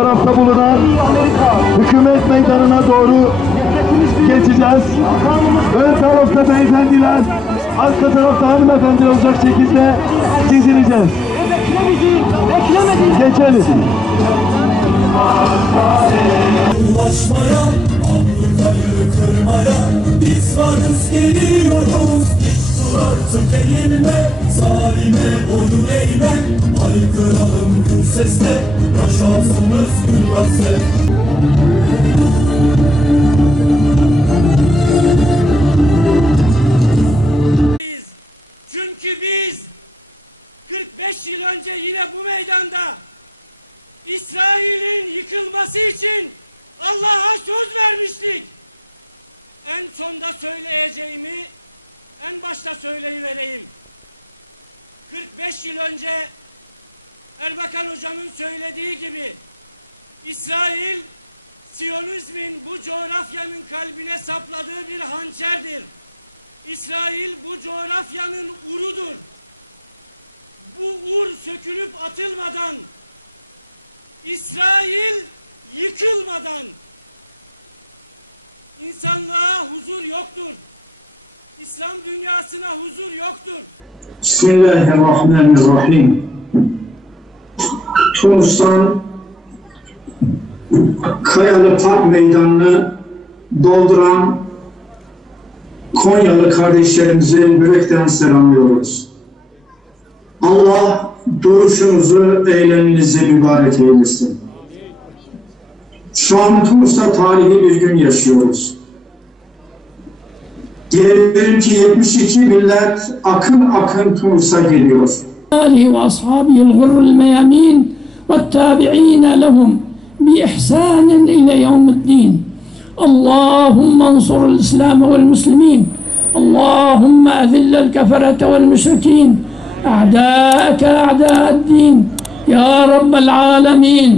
tarafta bulunan hükümet meydanına doğru geçeceğiz. Ön tarafta beyefendiler, arka tarafta hanımefendiler olacak şekilde dizileceğiz. Geçelim. Ulaşmaya, Amerika'yı kırmaya, biz varız geliyoruz. Dur artık eğilme, zalime boyun eğme. Haykıralım gür sesle, yaşasınız gül hasret. Çünkü biz 45 yıl önce yine bu meydanda İsrail'in yıkılması için Allah'a söz vermiştik. En sonda söyleyeceğimi en başta söyleyivereyim. 45 yıl önce Erbakan Hoca'nın söylediği gibi İsrail Siyonizmin bu coğrafyanın kalbine sapladığı bir hançerdir. İsrail bu coğrafyanın urudur. Bu ur sökülüp atılmadan, İsrail yıkılmadan insanlığa huzur yoktur. İslam dünyasına huzur yoktur. Bismillahirrahmanirrahim. Tunus'tan Kayalı Park Meydanı'nı dolduran Konyalı kardeşlerimizi yürekten selamlıyoruz. Allah duruşunuzu, eyleminizi mübarek eylesin. Şu an Tunus'ta tarihi bir gün yaşıyoruz. Diyebilirim ki 72 millet akın akın Tunus'a geliyor. آله وأصحابه الغر الميامين والتابعين لهم بإحسان إلى يوم الدين. اللهم انصر الإسلام والمسلمين. اللهم أذل الكفرة والمشركين أعداءك أعداء الدين يا رب العالمين.